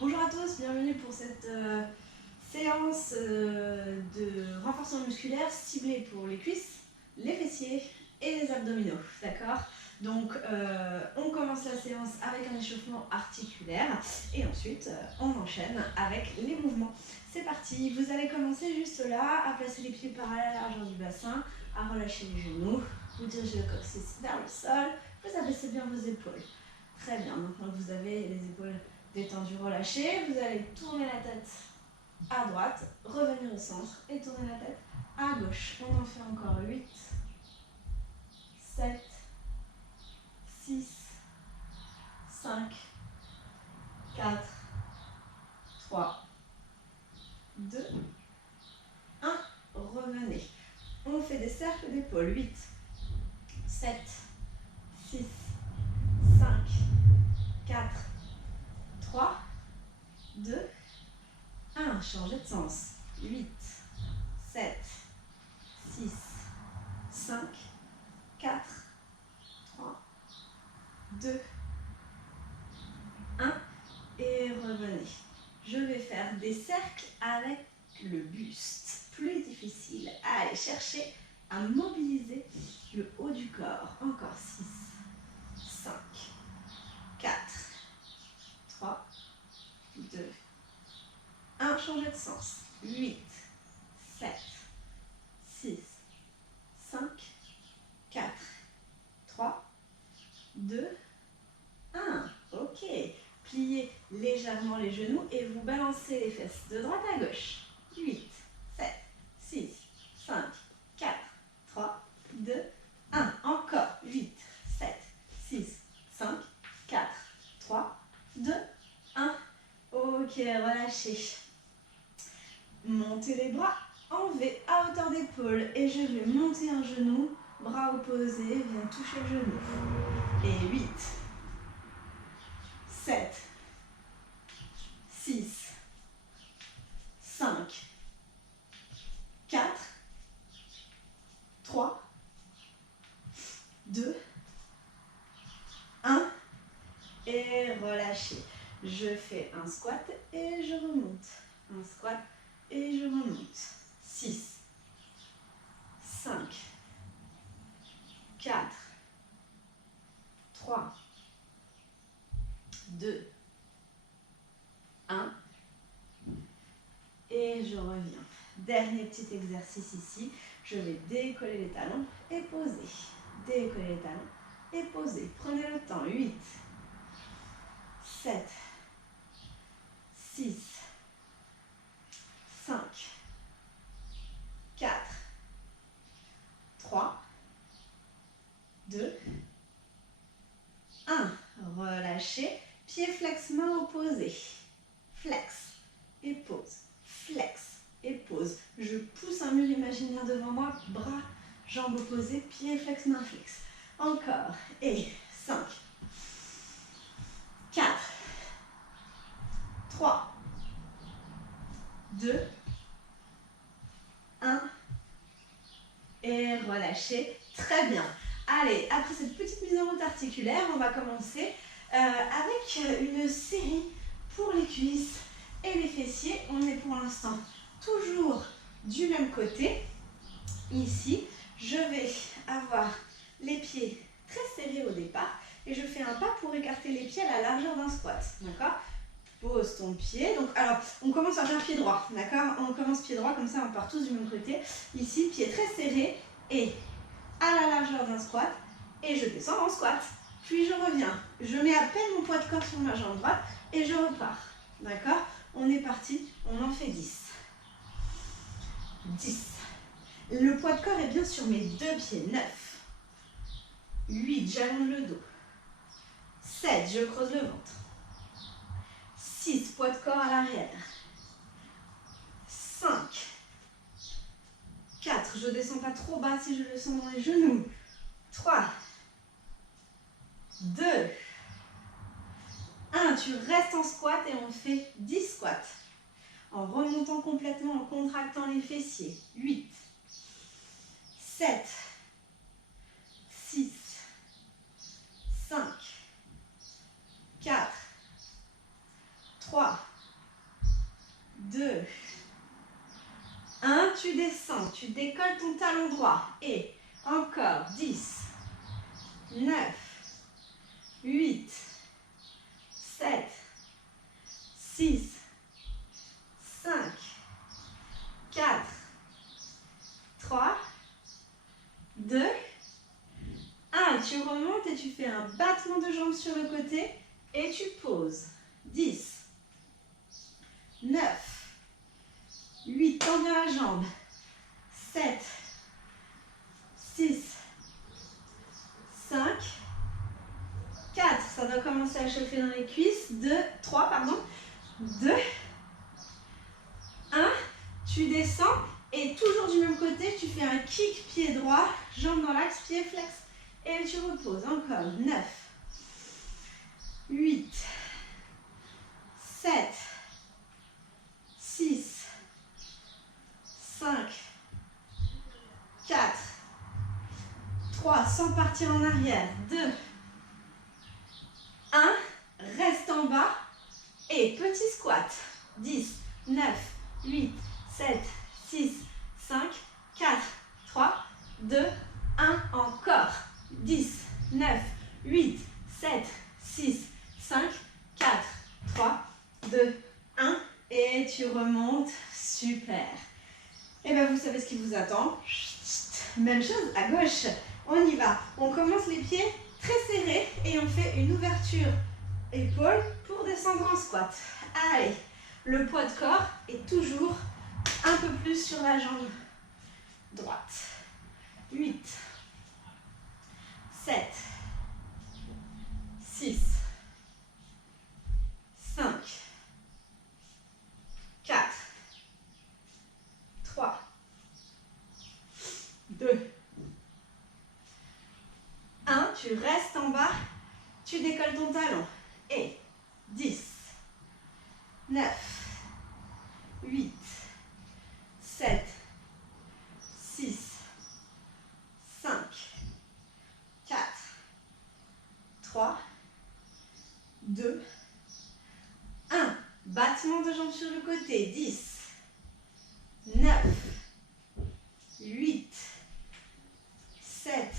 Bonjour à tous, bienvenue pour cette séance de renforcement musculaire ciblée pour les cuisses, les fessiers et les abdominaux, d'accord? Donc on commence la séance avec un échauffement articulaire et ensuite on enchaîne avec les mouvements. C'est parti, vous allez commencer juste là, à placer les pieds parallèles à la largeur du bassin, à relâcher les genoux, vous dirigez le coccyx vers le sol, vous abaissez bien vos épaules. Très bien, maintenant que vous avez les épaules détendues, relâchées, vous allez tourner la tête à droite, revenir au centre et tourner la tête à gauche. On en fait encore 8, 7, 6, 5, 4, 3, 2, 1. Revenez. On fait des cercles d'épaules. 8, 7, 6, 5, 4, 3, 2, 1. Changez de sens. 8, 7, 6, 5, 4, 3, 2, 1. Et revenez. Je vais faire des cercles avec le buste. Plus difficile. Allez, cherchez à mobiliser le haut du corps. Encore 6, 5, 4, 3, 2, 1. Changez de sens. 8, 7, 6, 5, 4, 3, 2, 1. Ok. Pliez légèrement les genoux et vous balancez les fesses de droite à gauche. 8, 7, 6, 5, 4, 3, 2, 1. Encore. 8, 7, 6, 5, 4, 3, 2, 1. Ok, relâchez. Montez les bras en V à hauteur d'épaule et je vais monter un genou, bras opposés, viens toucher le genou. Et 8, 7, 6, 5, 4, 3, 2, 1. Et relâchez. Je fais un squat et je remonte. Un squat et je remonte. 6, 5, 4, 3, 2, 1. Et je reviens. Dernier petit exercice ici. Je vais décoller les talons et poser. Décoller les talons et poser. Prenez le temps. 8, 7, 6, 5, 4, 3, 2, 1. Relâchez. Pied flex, main opposée. Flex et pose. Flex et pose. Je pousse un mur imaginaire devant moi. Bras, jambes opposées. Pied flex, main flex. Encore. Et 5, 4, 3, 2, 1. Et relâchez. Très bien. Allez, après cette petite mise en route articulaire, on va commencer avec une série pour les cuisses et les fessiers. On est pour l'instant toujours du même côté. Ici, je vais avoir les pieds très serrés au départ et je fais un pas pour écarter les pieds à la largeur d'un squat. D'accord ? Pose ton pied. Donc, alors, on commence par faire pied droit. D'accord ? On commence pied droit, comme ça on part tous du même côté. Ici, pied très serré et à la largeur d'un squat. Et je descends en squat. Puis je reviens. Je mets à peine mon poids de corps sur ma jambe droite et je repars. D'accord ? On est parti. On en fait 10. 10. Le poids de corps est bien sur mes deux pieds. 9. 8. J'allonge le dos. 7. Je creuse le ventre. 6. Poids de corps à l'arrière. 5. 4. Je ne descends pas trop bas si je descends dans les genoux. 3. 2. 1. Tu restes en squat et on fait 10 squats. En remontant complètement, en contractant les fessiers. 8. 7. 6. 5. 4. 3. tu descends, tu décolles ton talon droit. Et encore 10, 9, 8, 7, 6, 5, 4, 3, 2, 1. Tu remontes et tu fais un battement de jambes sur le côté et tu poses. 10, 9, 8, tends bien la jambe. 7, 6, 5, 4, ça doit commencer à chauffer dans les cuisses. 3, pardon. 2, 1, tu descends et toujours du même côté, tu fais un kick pied droit, jambe dans l'axe, pied flex et tu reposes. Encore 9, 8, 7, 6, 5, 4, 3, sans partir en arrière. 2, 1, reste en bas et petit squat. 10, 9, 8, 7, 6, 5, 4, 3, 2, 1, encore. 10, 9, 8, 7, 6, 5, 4, 3, 2, 1 et tu remontes. Super. Et bien vous savez ce qui vous attend. Même chose à gauche. On y va. On commence les pieds très serrés et on fait une ouverture épaules pour descendre en squat. Allez, le poids de corps est toujours un peu plus sur la jambe droite. 8, 7, 6, 5, 4, 3, 2, 1. Tu restes en bas, tu décolles ton talon. Et 10, 9, 8, 7, 6, 5, 4, 3, 2, 1. Battement de jambes sur le côté. 10, 9, 8, 7,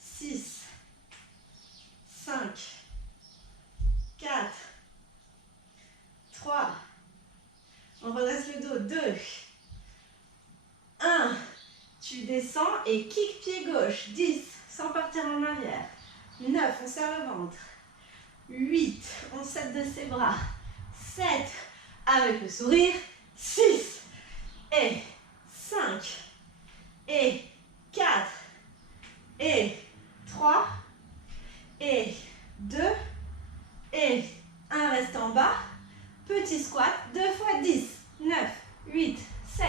6, 5, 4, 3, on redresse le dos. 2, 1. Tu descends et kick pied gauche. 10, sans partir en arrière. 9, on serre le ventre. 8, on s'aide de ses bras. 7, avec le sourire. 6, et 5, et 4, et 3, et 2, et 1, reste en bas. Petit squat, 2 fois 10, 9, 8, 7,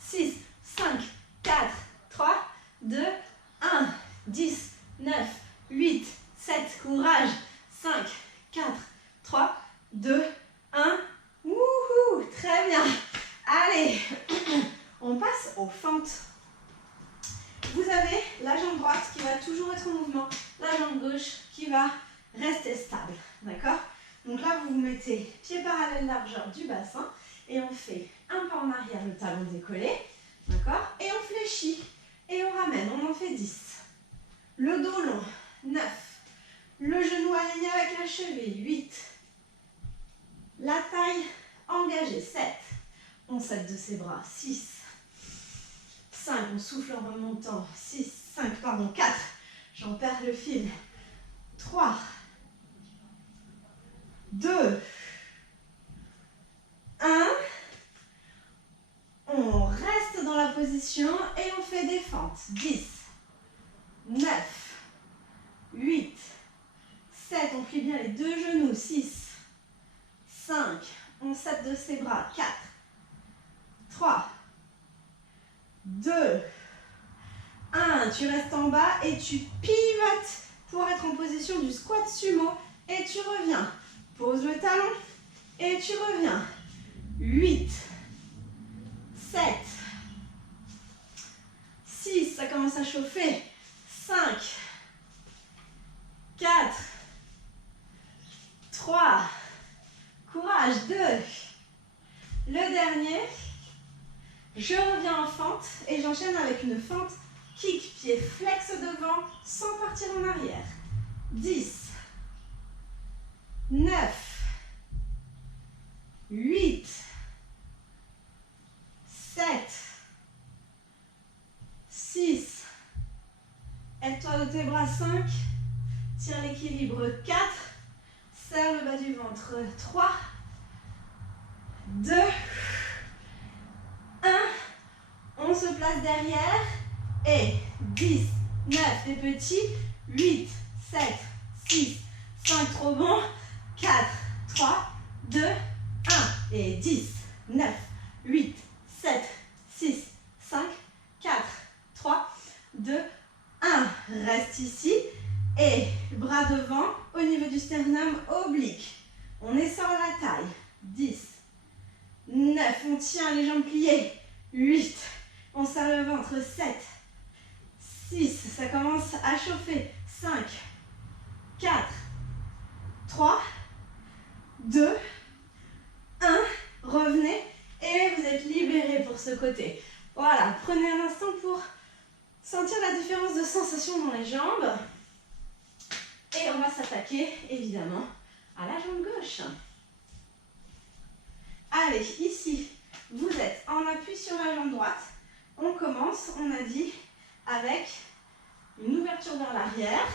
6, 5, 4, 3, 2, 1, 10, 9, 8, 7, courage, 5, 4, 3, 2, 1, wouhou, très bien. Allez, on passe aux fentes. Vous avez la jambe droite qui va toujours être en mouvement, la jambe gauche qui va rester stable, d'accord? Donc là, vous vous mettez pied parallèle largeur du bassin et on fait un pas en arrière, le talon décollé, d'accord? Et on fléchit et on ramène, on en fait 10. Le dos long, 9. Le genou aligné avec la cheville, 8. La taille engagée, 7. On s'aide de ses bras, 6. 5, on souffle en remontant, 6, 5, pardon, 4. J'en perds le fil. 3. 2, 1, on reste dans la position et on fait des fentes. 10, 9, 8, 7, on plie bien les deux genoux. 6, 5, on s'aide de ses bras. 4, 3, 2, 1, tu restes en bas et tu pivotes pour être en position du squat sumo et tu reviens. Pose le talon et tu reviens. 8, 7, 6, ça commence à chauffer. 5, 4, 3, courage, 2, le dernier, Je reviens en fente et j'enchaîne avec une fente kick, pied flex devant sans partir en arrière. 10, 9, 8, 7, 6, aide-toi de tes bras, 5, tire l'équilibre, 4, serre le bas du ventre, 3, 2, 1, on se place derrière et 10, 9, les petits, 8, 7, 6, 5, trop bon, 4, 3, 2, 1 et 10, 9, 8, 7, 6, 5, 4, 3, 2, 1. Reste ici et bras devant au niveau du sternum oblique. On essore la taille. 10, 9, on tient les jambes pliées. 8, on serre le ventre. 7, 6, ça commence à chauffer. 5, 4, 3, 2, 1. Revenez et vous êtes libérés pour ce côté. Voilà, prenez un instant pour sentir la différence de sensation dans les jambes. Et on va s'attaquer évidemment à la jambe gauche. Allez, ici, vous êtes en appui sur la jambe droite. On commence, on a dit, avec une ouverture vers l'arrière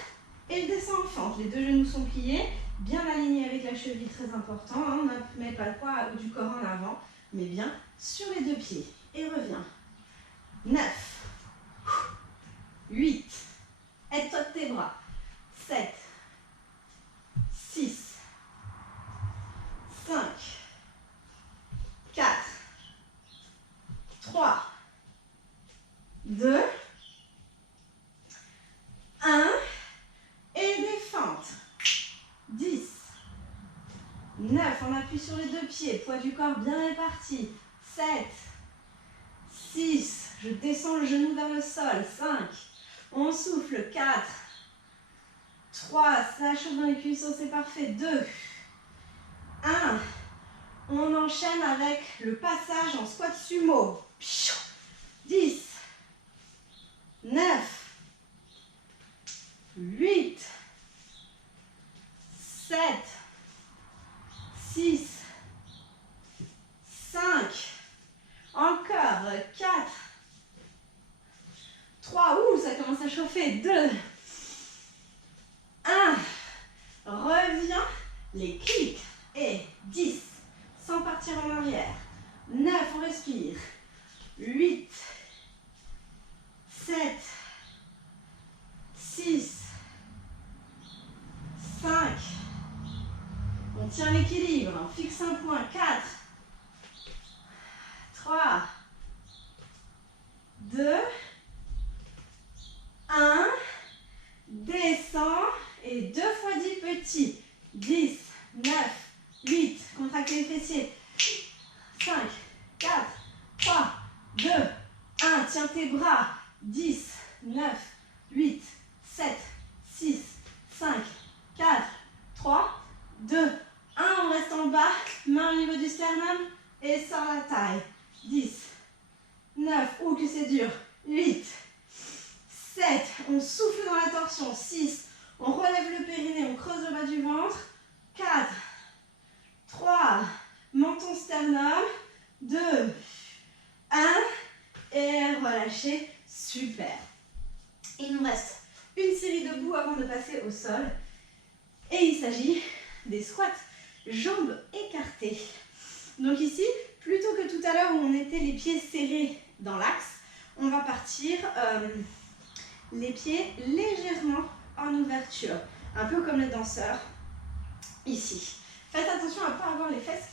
et je descends en fente. Les deux genoux sont pliés, bien alignés avec la cheville, très important. On ne met pas le poids du corps en avant, mais bien sur les deux pieds. Et reviens. 9, 8, aide-toi de tes bras. 7, 6, 5, 4, 3, 2, 1, et des fentes. 10, 9, on appuie sur les deux pieds, poids du corps bien réparti. 7, 6, je descends le genou vers le sol. 5, on souffle. 4, 3, ça chauffe dans les cuisseaux, c'est parfait. 2, 1, on enchaîne avec le passage en squat sumo. 10, 9, 8, 7, 6, 5, encore 4, 3, ça commence à chauffer. 2, 1, reviens, les clics, et 10, sans partir en arrière. 9, on respire. 8, 7, 6, 5, on tient l'équilibre, on fixe un point. 4, 3, 2, 1, descend et 2 fois 10 petits. 10, 9, 8, contractez les fessiers. 5, 4, 3, 2, 1, tiens tes bras. 10, 9, 8, 7, 6, 5, 4, 3, 2, 1, on reste en bas, main au niveau du sternum et sort la taille. 10, 9, que c'est dur. 8, 7, on souffle dans la torsion. 6, on relève le périnée, on creuse le bas du ventre. 4, 3, menton sternum. 2, 1, et relâchez. Super. Il nous reste une série debout avant de passer au sol. Et il s'agit des squats jambes écartées. Donc ici, plutôt que tout à l'heure où on était les pieds serrés dans l'axe, on va partir les pieds légèrement en ouverture. Un peu comme les danseurs ici. Faites attention à ne pas avoir les fesses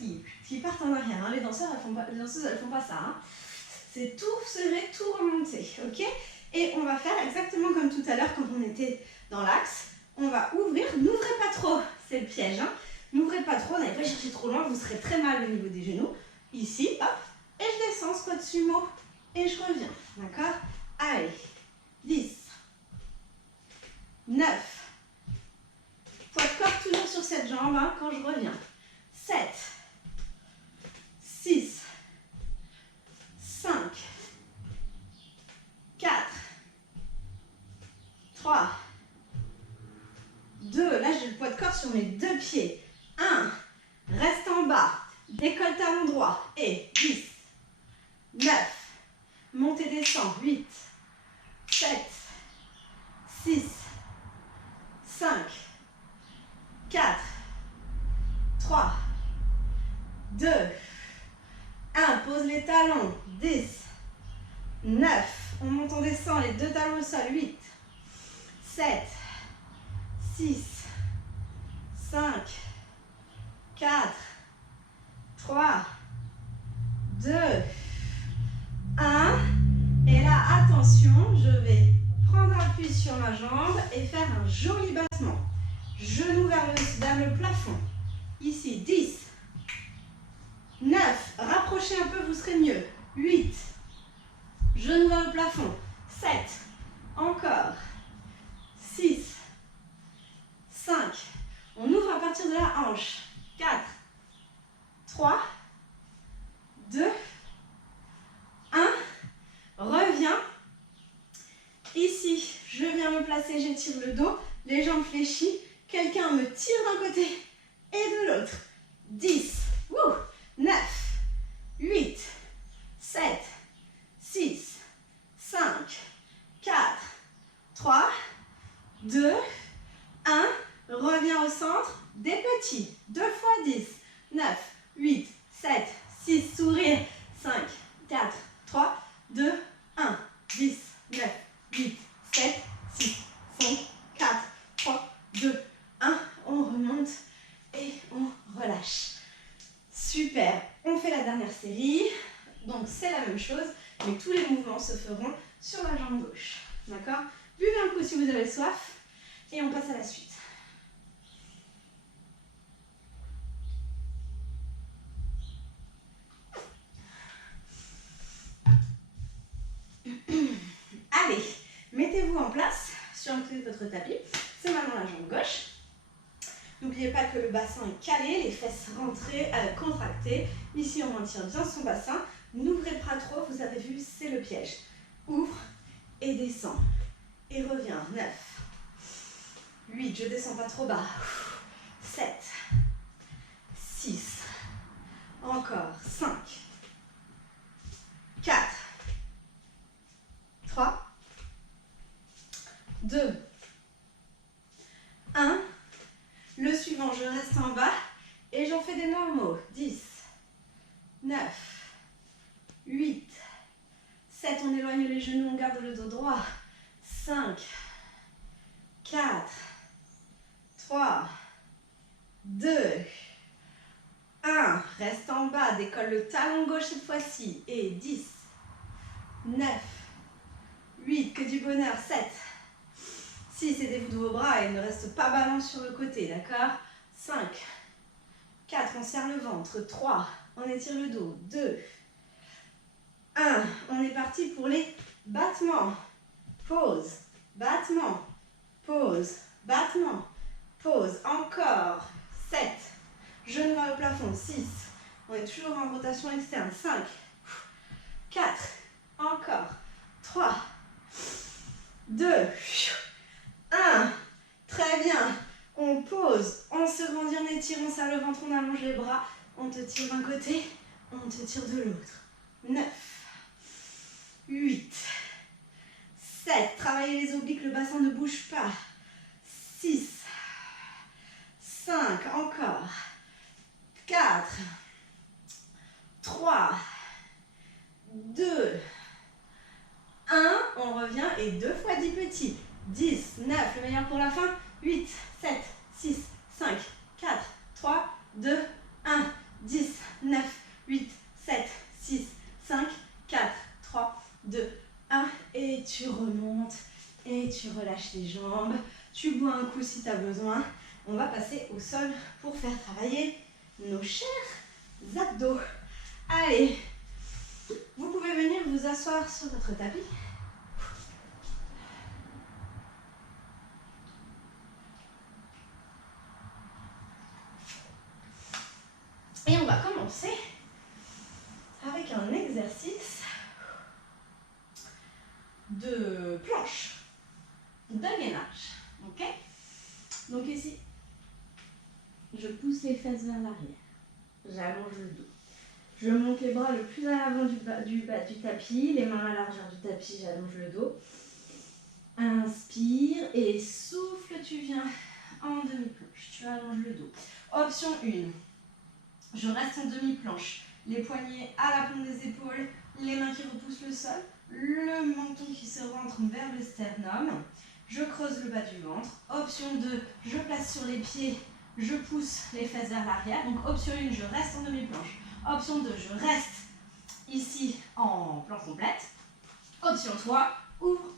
qui partent en arrière. Hein. Les danseurs, les danseuses, elles ne font pas ça. Hein. C'est tout serré, tout remonté. Ok ? Et on va faire exactement comme tout à l'heure quand on était dans l'axe. On va ouvrir. N'ouvrez pas trop, c'est le piège. Hein. N'ouvrez pas trop, n'allez pas chercher trop loin, vous serez très mal au niveau des genoux. Ici, hop, et je descends, squat sumo, et je reviens. D'accord ? Allez, 10, 9, poids de corps toujours sur cette jambe hein, quand je reviens. 7, 6, 5, votre corps sur mes deux pieds. 1, reste en bas, décolle talon droit. Et 10, 9, montez, descend. 8, 7, 6, 5, 4, 3, 2, 1. Pose les talons. 10, 9. On monte, on descend. Les deux talons au sol. 8, 7, 6, 5, 4, 3, 2, 1. Et là, attention, je vais prendre appui sur ma jambe et faire un joli battement. Genou vers le plafond. Ici, 10, 9, rapprochez un peu, vous serez mieux. 8, genou vers le plafond. 7, encore. 6, 5, on ouvre à partir de la hanche. 4, 3, 2, 1. Reviens. Ici, je viens me placer, j'étire le dos, les jambes fléchies. Quelqu'un me tire d'un côté et de l'autre. 10, 9, 8, 7, 6, 5, 4, 3, 2, 1. Reviens au centre. Des petits. 2 fois 10. 9, 8, 7, 6. Sourire. 5, 4, 3, 2, 1. 10, 9, 8, 7, 6, 5, 4, 3, 2, 1. On remonte et on relâche. Super. On fait la dernière série. Donc c'est la même chose, mais tous les mouvements se feront sur la jambe gauche. D'accord? Buvez un coup si vous avez soif et on passe à la suite. Allez, mettez-vous en place sur un côté de votre tapis. C'est maintenant la jambe gauche. N'oubliez pas que le bassin est calé, les fesses rentrées, contractées. Ici, on maintient bien son bassin. N'ouvrez pas trop, vous avez vu, c'est le piège. Ouvre et descend. Et reviens. 9, 8, je descends pas trop bas. 7, 6, encore. 5, 4, 3, 2, 1. Le suivant, je reste en bas et j'en fais des normaux. 10, 9, 8, 7, on éloigne les genoux, on garde le dos droit. 5, 4, 3, 2, 1. Reste en bas, décolle le talon gauche cette fois-ci. Et 10, 9, 8, que du bonheur. 7, 6, aidez-vous de vos bras et ne reste pas ballant sur le côté, d'accord? 5, 4, on serre le ventre. 3, on étire le dos. 2, 1, on est parti pour les battements. Pause, battement, pause, battement, pause. Encore. 7, genou vers le plafond. 6, on est toujours en rotation externe. 5, 4, encore. 3, 2, 1. Très bien. On pose, on se grandit, on étire, on serre le ventre, on allonge les bras. On te tire d'un côté, on te tire de l'autre. 9, 8, 7. Travaillez les obliques, le bassin ne bouge pas. 6, 5, encore. 4, 3, 2, 1. On revient et 2 fois 10 petits. 10, 9, le meilleur pour la fin. 8, 7, 6, 5, 4, 3, 2, 1. 10, 9, 8, 7, 6, 5, 4, 3, 2, 1. Et tu remontes et tu relâches les jambes. Tu bois un coup si tu as besoin. On va passer au sol pour faire travailler nos chers abdos. Allez, vous pouvez venir vous asseoir sur votre tapis. Et on va commencer avec un exercice de planche, de gainage. Ok? Donc ici, Je pousse les fesses vers l'arrière. J'allonge le dos. Je monte les bras le plus à l'avant du bas du tapis, les mains à la largeur du tapis, j'allonge le dos. Inspire et souffle, tu viens en demi-planche. Tu allonges le dos. Option 1. Je reste en demi-planche. Les poignets à la pointe des épaules, les mains qui repoussent le sol, le menton qui se rentre vers le sternum. Je creuse le bas du ventre. Option 2, je place sur les pieds, je pousse les fesses vers l'arrière. Donc option 1, je reste en demi-planche. Option 2, je reste ici en planche complète. Option 3, ouvre,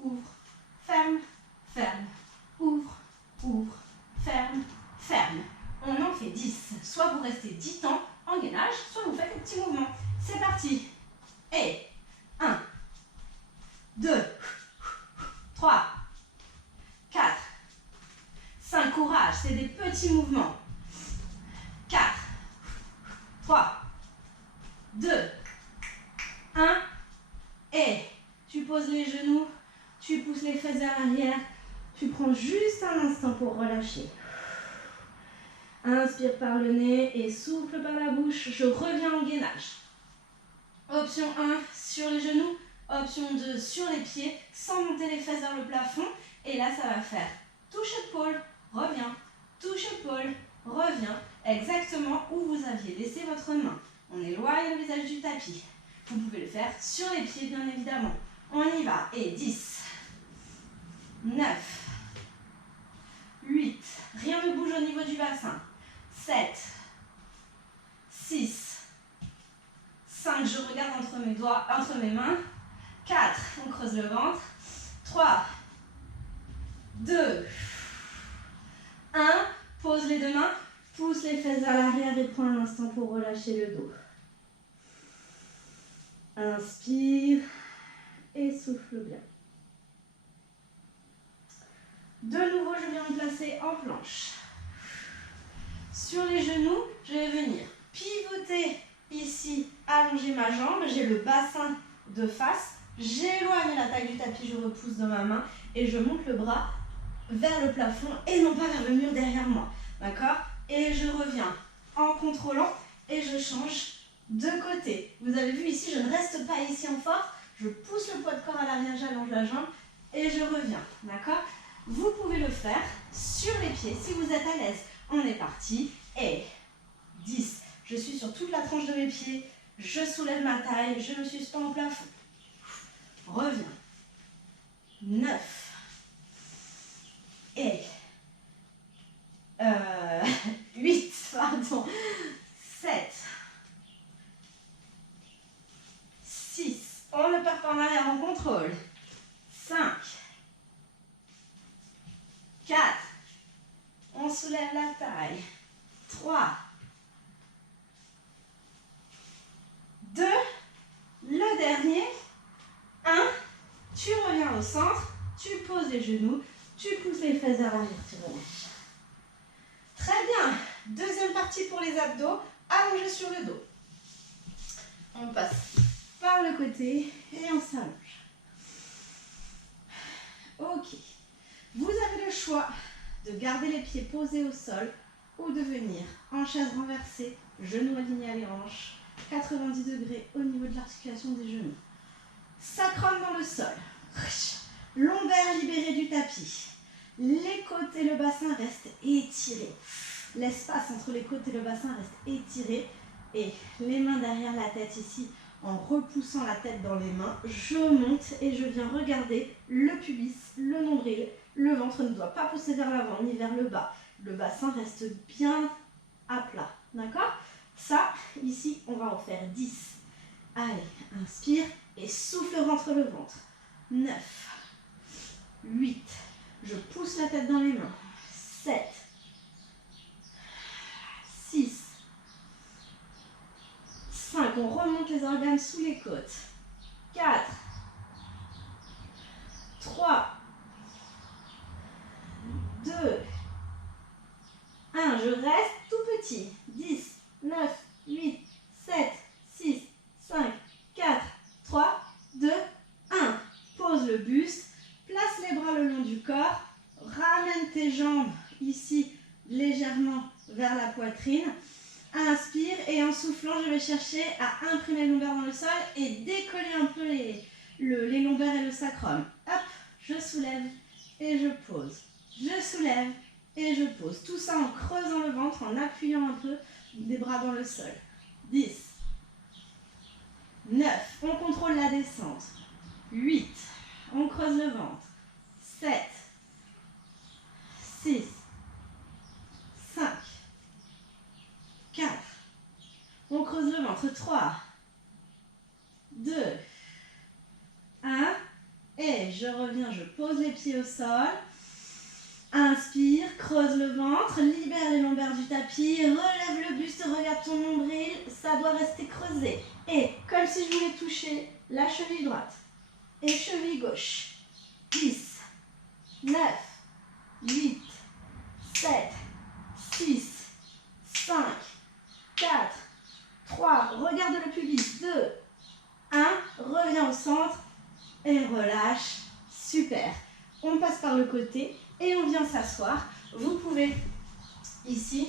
ouvre, ferme, ferme, ouvre, ouvre, ferme, ferme. On en fait 10. Soit vous restez 10 temps en gainage, soit vous faites des petits mouvements. C'est parti. Et 1, 2, 3, 4, 5. Courage, c'est des petits mouvements. 4, 3, 2, 1. Et tu poses les genoux, tu pousses les fesses vers l'arrière. Tu prends juste un instant pour relâcher. Inspire par le nez et souffle par la bouche. Je reviens en gainage. Option 1, sur les genoux. Option 2, sur les pieds, sans monter les fesses vers le plafond. Et là, ça va faire touche épaule, reviens, touche épaule, reviens. Exactement où vous aviez laissé votre main. On éloigne le visage du tapis. Vous pouvez le faire sur les pieds, bien évidemment. On y va. Et 10, 9, 8. Rien ne bouge au niveau du bassin. 7, 6, 5, je regarde entre mes doigts, entre mes mains. 4, on creuse le ventre. 3, 2, 1. Pose les deux mains, pousse les fesses vers l'arrière et prends un instant pour relâcher le dos. Inspire et souffle bien. De nouveau, je viens me placer en planche. Sur les genoux, je vais venir pivoter ici, allonger ma jambe. J'ai le bassin de face. J'éloigne la taille du tapis, je repousse dans ma main et je monte le bras vers le plafond et non pas vers le mur derrière moi. D'accord? Et je reviens en contrôlant et je change de côté. Vous avez vu ici, je ne reste pas ici en force. Je pousse le poids de corps à l'arrière, j'allonge la jambe et je reviens. D'accord? Vous pouvez le faire sur les pieds si vous êtes à l'aise. On est parti. Et 10. Je suis sur toute la tranche de mes pieds. Je soulève ma taille. Je me suspends au plafond. Reviens. 9. Et 8. Pardon. 7. 6. On ne part pas en arrière, on contrôle. 5. 4. On soulève la taille. 3. 2. Le dernier. 1. Tu reviens au centre. Tu poses les genoux. Tu pousses les fesses vers l'arrière. Tu relâches. Très bien. Deuxième partie pour les abdos. Allongé sur le dos. On passe par le côté et on s'allonge. Ok. Vous avez le choix de garder les pieds posés au sol ou de venir en chaise renversée, genoux alignés à les hanches, 90 degrés au niveau de l'articulation des genoux. Sacrum dans le sol, lombaire libérée du tapis. Les côtes et le bassin restent étirés. L'espace entre les côtes et le bassin reste étiré. Et les mains derrière la tête ici, en repoussant la tête dans les mains, je monte et je viens regarder le pubis, le nombril. Le ventre ne doit pas pousser vers l'avant ni vers le bas. Le bassin reste bien à plat. D'accord? Ça, ici, on va en faire 10. Allez, inspire et souffle, rentre le ventre. 9, 8, je pousse la tête dans les mains. 7, 6, 5, on remonte les organes sous les côtes. 4, 3, 2, 1, je reste tout petit. 10, 9, 8, 7, 6, 5, 4, 3, 2, 1. Pose le buste, place les bras le long du corps, ramène tes jambes ici légèrement vers la poitrine. Inspire et en soufflant, je vais chercher à imprimer le lombaire dans le sol et décoller un peu les lombaires et le sacrum. Hop, je soulève et je pose. Je soulève et je pose. Tout ça en creusant le ventre, en appuyant un peu des bras dans le sol. 10, 9, on contrôle la descente. 8, on creuse le ventre. 7, 6, 5, 4, on creuse le ventre. 3, 2, 1, et je reviens, je pose les pieds au sol. Inspire, creuse le ventre, libère les lombaires du tapis, relève le buste, regarde ton nombril, ça doit rester creusé. Et comme si je voulais toucher la cheville droite et cheville gauche. 10, 9, 8, 7, 6, 5, 4, 3, regarde le pubis, 2, 1, reviens au centre et relâche, super. On passe par le côté et on vient s'asseoir. Vous pouvez ici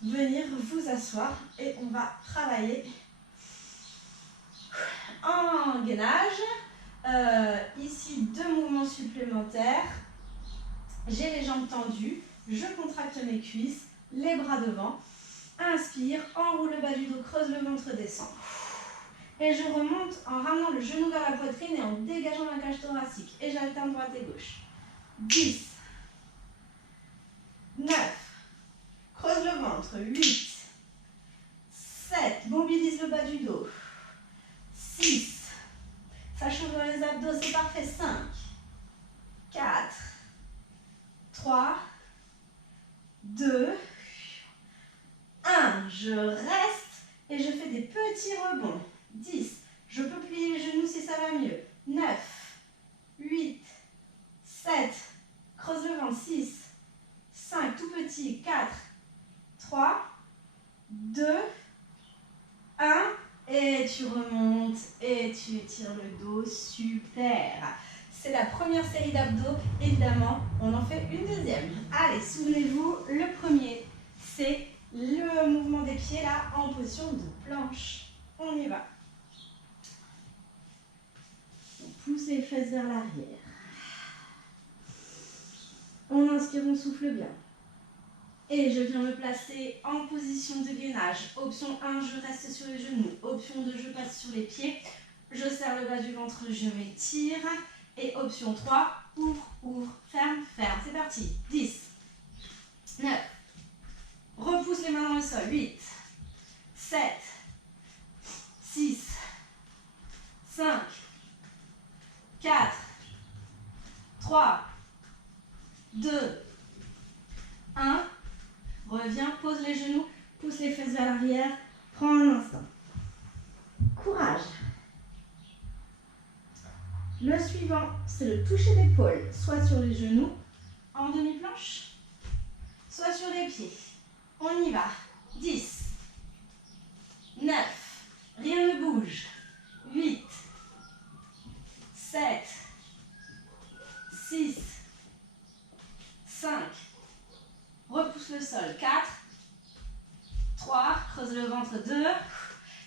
venir vous asseoir et on va travailler en gainage. Ici, 2 mouvements supplémentaires. J'ai les jambes tendues, je contracte mes cuisses, les bras devant. Inspire, enroule le bas du dos, creuse le ventre, descend. Et je remonte en ramenant le genou vers la poitrine et en dégageant la cage thoracique. Et j'alterne droite et gauche. 10, 9, creuse le ventre, 8, 7, mobilise le bas du dos, 6, ça chauffe dans les abdos, c'est parfait, 5, 4, 3, 2, 1, je reste et je fais des petits rebonds. 10, je peux plier les genoux si ça va mieux. 9, 8, 7, creuse le ventre, 6, 5, tout petit, 4, 3, 2, 1, et tu remontes et tu étires le dos, super. C'est la première série d'abdos, évidemment, on en fait une deuxième. Allez, souvenez-vous, le premier, c'est le mouvement des pieds là, en position de planche. On y va. On pousse les fesses vers l'arrière. On inspire, on souffle bien. Et je viens me placer en position de gainage. Option 1, je reste sur les genoux. Option 2, je passe sur les pieds. Je serre le bas du ventre, je m'étire. Et option 3, ouvre, ouvre, ferme, ferme. C'est parti. 10, 9, repousse les mains dans le sol. 8, 7, 6, 5, 4, 3, 2, 1. Reviens, pose les genoux, pousse les fesses vers l'arrière. Prends un instant. Courage. Le suivant, c'est le toucher d'épaule, soit sur les genoux, en demi-planche, soit sur les pieds. On y va. 10, 9, rien ne bouge. 8, 7, 6, 5, repousse le sol. 4, 3, creuse le ventre. 2,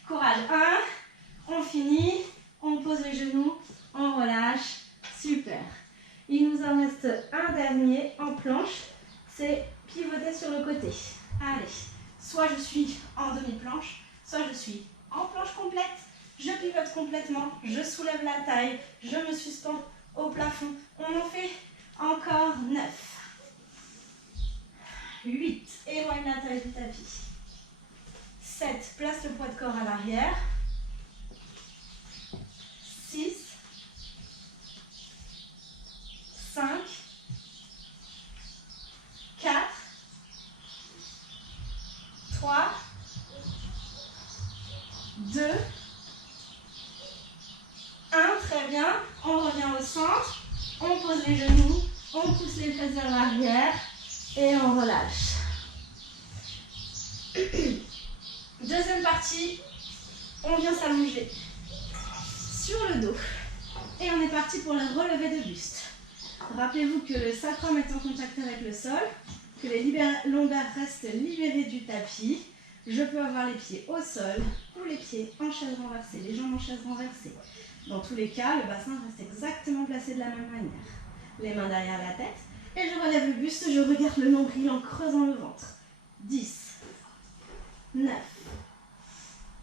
courage. 1, on finit, on pose les genoux, on relâche. Super. Il nous en reste un dernier en planche, c'est pivoter sur le côté. Allez, soit je suis en demi-planche, soit je suis en planche complète. Je pivote complètement, je soulève la taille, je me suspends au plafond. On en fait encore 9. 8, éloigne la taille du tapis. 7, place le poids de corps à l'arrière. 6, 5, 4, 3, 2, 1, très bien. On revient au centre, on pose les genoux, on pousse les fesses vers l'arrière et on relâche. Deuxième partie, on vient s'allonger sur le dos et on est parti pour le relevé de buste. Rappelez-vous que le sacrum est en contact avec le sol. que les lombaires restent libérés du tapis. Je peux avoir les pieds au sol ou les pieds en chaise renversée, les jambes en chaise renversée. Dans tous les cas, le bassin reste exactement placé de la même manière. Les mains derrière la tête et je relève le buste, je regarde le nombril en creusant le ventre. 10, 9,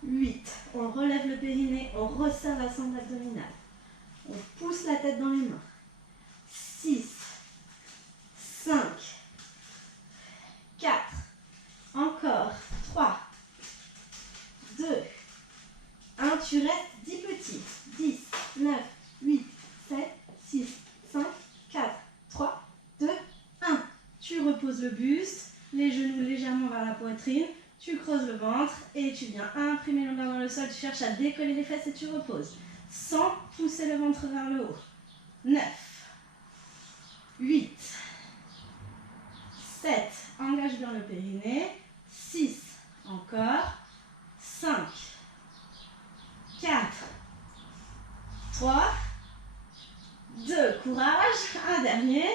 8, on relève le périnée, on resserre la sangle abdominale. On pousse la tête dans les mains. 6, 5, 4, encore, 3, 2, 1, tu restes 10 petits. 10, 9, 8, 7, 6, 5, 4, 3, 2, 1. Tu reposes le buste, les genoux légèrement vers la poitrine, tu creuses le ventre et tu viens imprimer l'ombre dans le sol, tu cherches à décoller les fesses et tu reposes. Sans pousser le ventre vers le haut. 9, 8, 7, engage bien le périnée. 6, encore. 5, 4, 3, 2, courage. Un dernier.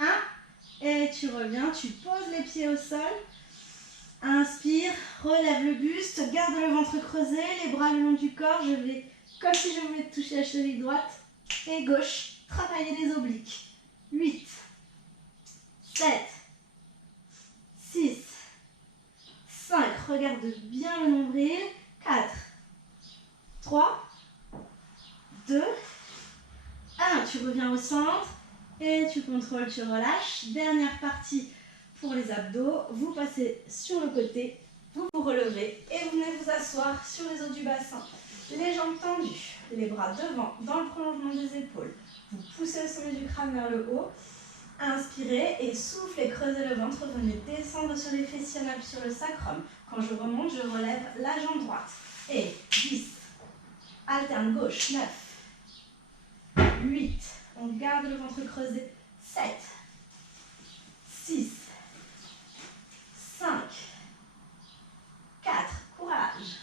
1, et tu reviens, tu poses les pieds au sol. Inspire, relève le buste, garde le ventre creusé, les bras le long du corps. Je vais, comme si je voulais toucher la cheville droite et gauche, travailler les obliques. 8, 7, 6, 5, regarde bien le nombril. 4, 3, 2, 1. Tu reviens au centre et tu contrôles, tu relâches. Dernière partie pour les abdos. Vous passez sur le côté, vous vous relevez et vous venez vous asseoir sur les os du bassin. Les jambes tendues, les bras devant, dans le prolongement des épaules. Vous poussez le sommet du crâne vers le haut. Inspirez et soufflez, creusez le ventre. Venez descendre sur les fessiers, on appuie sur le sacrum. Quand je remonte, je relève la jambe droite. Et 10. Alterne gauche. 9. 8. On garde le ventre creusé. 7. 6. 5. 4. Courage.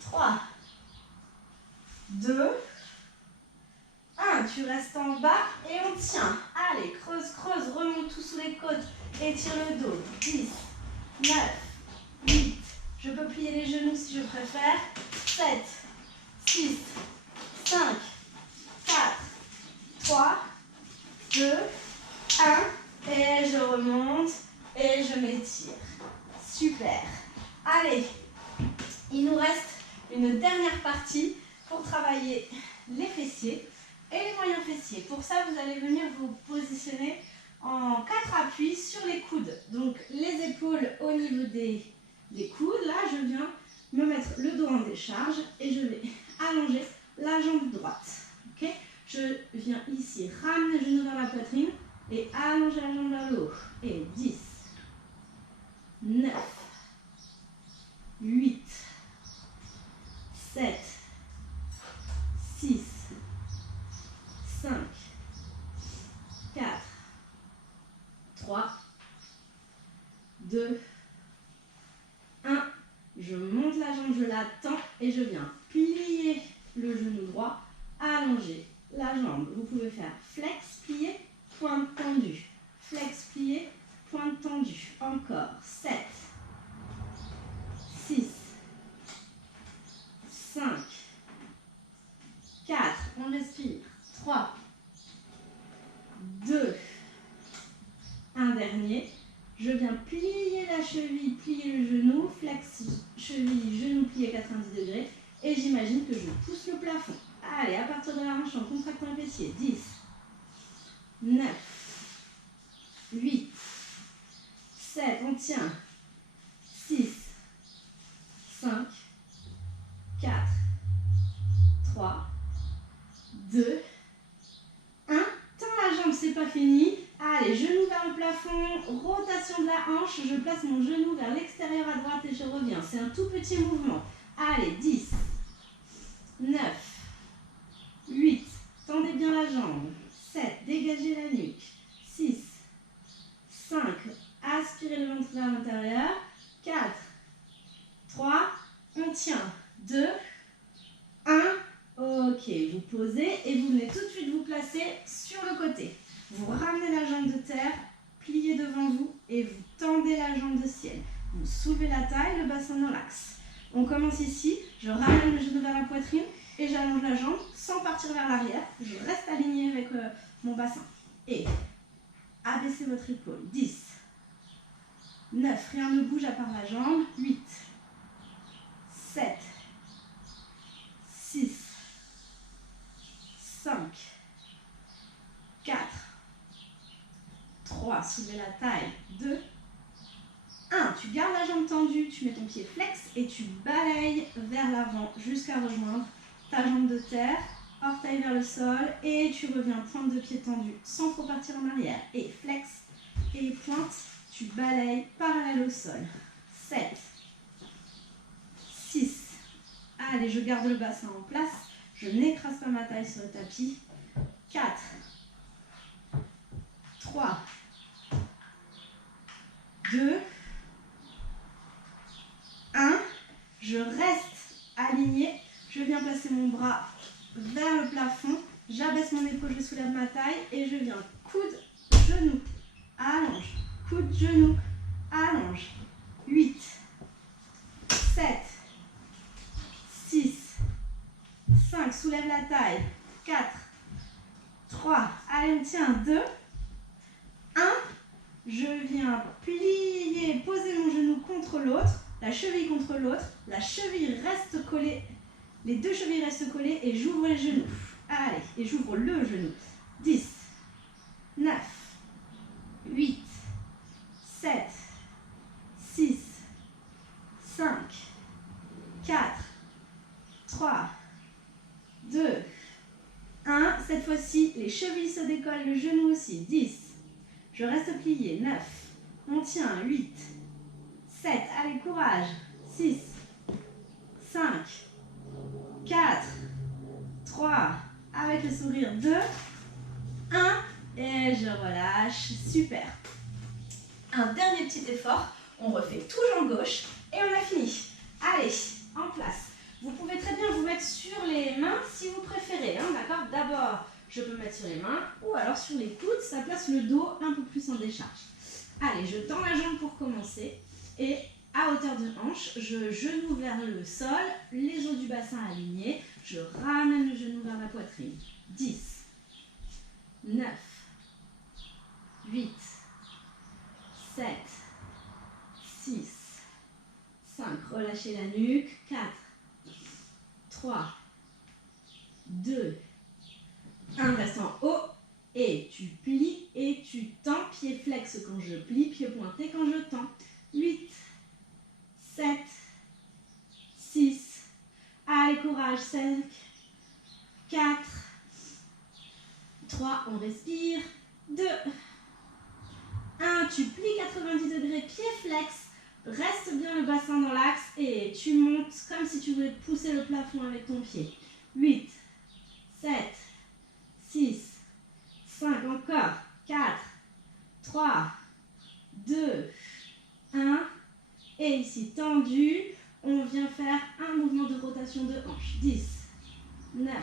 3. 2. 1, tu restes en bas et on tient. Allez, creuse, creuse, remonte tout sous les côtes, étire le dos. 10, 9, 8, je peux plier les genoux si je préfère. 7, 6, 5, 4, 3, 2, 1, et je remonte et je m'étire. Super. Allez, il nous reste une dernière partie pour travailler les fessiers et les moyens fessiers. Pour ça, vous allez venir vous positionner en 4 appuis sur les coudes. Donc, les épaules au niveau des coudes. Là, je viens me mettre le dos en décharge et je vais allonger la jambe droite. Ok? Je viens ici ramener le genou vers la poitrine et allonger la jambe vers le haut. Et 10, 9, 8, 7, 6, 5, 4, 3, 2, 1. Je monte la jambe, je la tends et je viens plier le genou droit, allonger la jambe. Vous pouvez faire flex, plié, pointe tendue. Flex, plié, pointe tendue. Encore. 7, 6, 5, 4, on respire. 3, 2, un dernier. Je viens plier la cheville, plier le genou, flex, cheville, genou plié 90 degrés. Et j'imagine que je pousse le plafond. Allez, à partir de la hanche, on contracte un fessier. 10, 9, 8, 7, on tient. 6, 5, 4, 3, 2, 1. Tends la jambe, c'est pas fini. Allez, genou vers le plafond, rotation de la hanche. Je place mon genou vers l'extérieur à droite et je reviens. C'est un tout petit mouvement. Allez, 10, 9, 8, tendez bien la jambe. 7, dégagez la nuque. 6, 5, aspirez le ventre vers l'intérieur. 4, 3, on tient. 2, 1. Ok, vous posez et vous venez tout de suite vous placer sur le côté. Vous ramenez la jambe de terre, pliez devant vous et vous tendez. tendez la jambe de ciel. Vous soulevez la taille, le bassin dans l'axe. On commence ici, je ramène le genou vers la poitrine et j'allonge la jambe sans partir vers l'arrière. Je reste aligné avec mon bassin. Et abaissez votre épaule. 10, 9, rien ne bouge à part la jambe. 8, 7, 6, 5, 4, 3, soulevez la taille. 2, 1, tu gardes la jambe tendue, tu mets ton pied flex et tu balayes vers l'avant jusqu'à rejoindre ta jambe de terre, orteil vers le sol et tu reviens pointe de pied tendue sans trop partir en arrière. Et flex et pointe, tu balayes parallèle au sol. 7, 6, allez, je garde le bassin en place, je n'écrase pas ma taille sur le tapis. 4, 3, 2, 1, je reste alignée, je viens placer mon bras vers le plafond, j'abaisse mon épaule, je soulève ma taille et je viens coude, genou, allonge, coude, genou, allonge. 8, 7, 6, 5, soulève la taille. 4, 3, allez on tient. 2, 1, je viens plier, poser mon genou contre l'autre, la cheville contre l'autre, la cheville reste collée, les deux chevilles restent collées et j'ouvre les genoux. Allez, et j'ouvre le genou. 10, 9, 8, 7, 6, 5, 4, 3, 2, 1. Cette fois-ci, les chevilles se décollent, le genou aussi. 10, je reste plié. 9, on tient. 8, 7, allez, courage. 6, 5, 4, 3, avec le sourire. 2, 1, et je relâche. Super. Un dernier petit effort. On refait tout jambe gauche et on a fini. Allez, en place. Vous pouvez très bien vous mettre sur les mains si vous préférez. Hein, d'accord ? D'abord, je peux me mettre sur les mains ou alors sur les coudes. Ça place le dos un peu plus en décharge. Allez, je tends la jambe pour commencer. Et à hauteur de hanche, je genou vers le sol, les os du bassin alignés. Je ramène le genou vers la poitrine. 10, 9, 8, 7, 6, 5, relâchez la nuque. 4, 3, 2, 1, reste en haut. Et tu plies et tu tends. Pied flex quand je plie, pied pointé quand je tends. 8, 7, 6, allez, courage. 5, 4, 3, on respire. 2, 1, tu plies 90 degrés, pied flex. Reste bien le bassin dans l'axe et tu montes comme si tu voulais pousser le plafond avec ton pied. 8, 7, 6, 5, encore. 4, 3, 2, 1. Et ici, tendu. On vient faire un mouvement de rotation de hanche. 10, 9,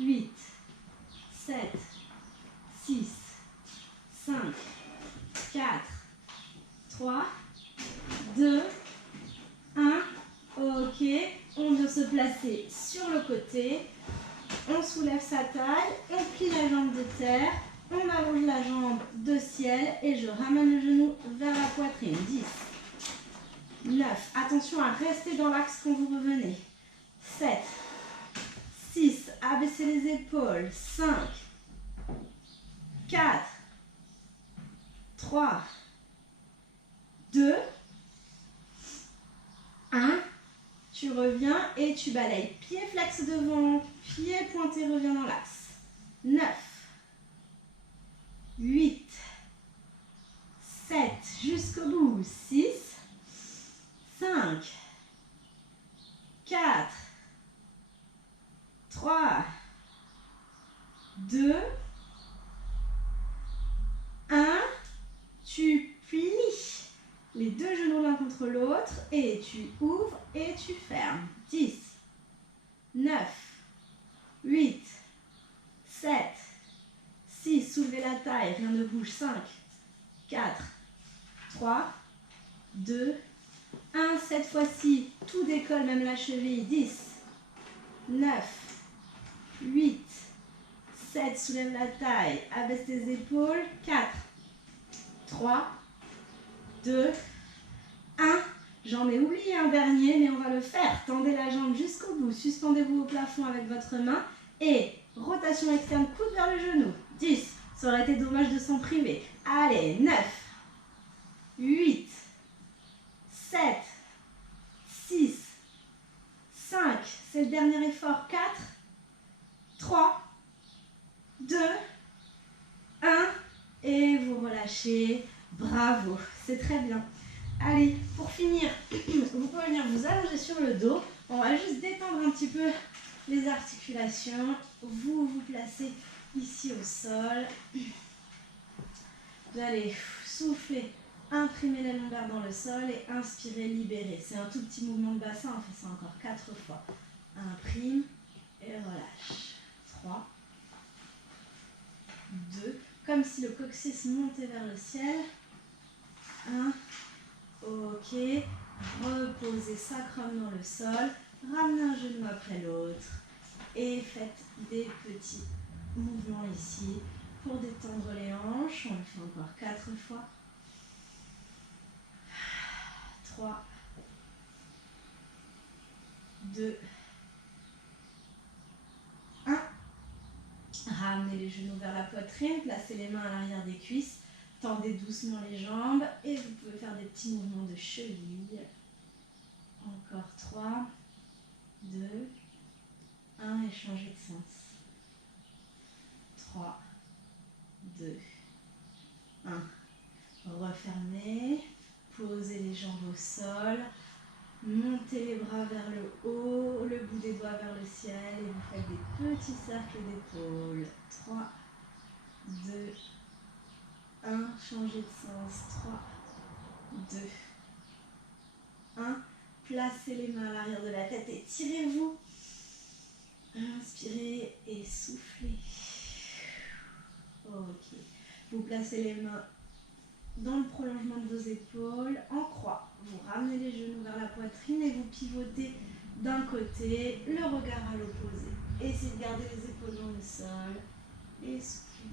8, 7, 6, 5, 4, 3, 2, 1. Ok, on vient se placer sur le côté. On soulève sa taille, on plie la jambe de terre, on allonge la jambe de ciel et je ramène le genou vers la poitrine. 10, 9, attention à rester dans l'axe quand vous revenez. 7, 6, abaissez les épaules. 5, 4, 3, 2, 1. Tu reviens et tu balayes. Pied flex devant, pied pointé revient dans l'axe. 9, 8, 7, jusqu'au bout. 6, 5, 4, 3, 2, 1. Tu plies les deux genoux l'un contre l'autre et tu ouvres et tu fermes. 10, 9, 8, 7, 6, soulevez la taille, rien ne bouge. 5, 4, 3, 2, 1. Cette fois-ci, tout décolle, même la cheville. 10, 9, 8, 7. Soulève la taille. Abaisse tes épaules. 4, 3, 2, 1. J'en ai oublié un dernier, mais on va le faire. Tendez la jambe jusqu'au bout. Suspendez-vous au plafond avec votre main. Et rotation externe, coude vers le genou. 10. Ça aurait été dommage de s'en priver. Allez, 9, 8, 7, 6, 5. C'est le dernier effort. 4, 3, 2, 1. Et vous relâchez. Bravo. C'est très bien. Allez, pour finir, vous pouvez venir vous allonger sur le dos. On va juste détendre un petit peu les articulations. Vous vous placez ici au sol. Vous allez souffler, imprimer les lombaires dans le sol et inspirer, libérer. C'est un tout petit mouvement de bassin, on fait ça encore 4 fois. Imprime et relâche. 3, 2, comme si le coccyx montait vers le ciel. 1, ok, reposez sacrum dans le sol, ramenez un genou après l'autre et faites des petits mouvements ici pour détendre les hanches. On le fait encore 4 fois. 3, 2, 1. Ramenez les genoux vers la poitrine, placez les mains à l'arrière des cuisses, tendez doucement les jambes et vous pouvez faire des petits mouvements de cheville. Encore 3, 2, 1 et changez de sens. 3, 2, 1. Refermez, posez les jambes au sol, montez les bras vers le haut, le bout des doigts vers le ciel et vous faites des petits cercles d'épaule. 3, 2, 1. Changez de sens. 3, 2, 1. Placez les mains à l'arrière de la tête et tirez-vous. Inspirez et soufflez. Ok. Vous placez les mains dans le prolongement de vos épaules, en croix. Vous ramenez les genoux vers la poitrine et vous pivotez d'un côté, le regard à l'opposé. Essayez de garder les épaules dans le sol et soufflez.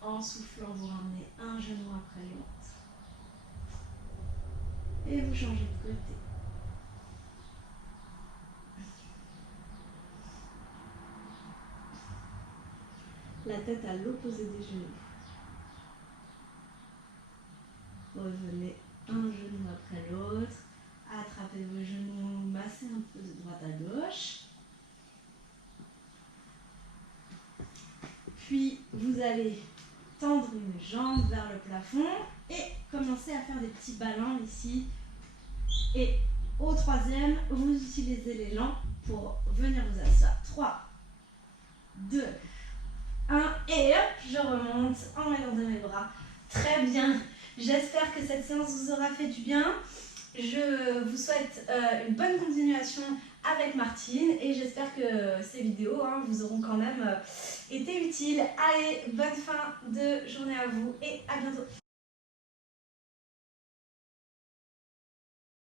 En soufflant, vous ramenez un genou après l'autre. Et vous changez de côté. La tête à l'opposé des genoux. Revenez un genou après l'autre. Attrapez vos genoux, massez un peu de droite à gauche. Puis vous allez tendre une jambe vers le plafond et commencer à faire des petits ballons ici. Et au troisième, vous utilisez l'élan pour venir vous asseoir. 3, 2, 1 et hop, je remonte en m'aidant de mes bras. Très bien. J'espère que cette séance vous aura fait du bien. Je vous souhaite une bonne continuation avec Martine et j'espère que ces vidéos vous auront quand même été utiles. Allez, bonne fin de journée à vous et à bientôt.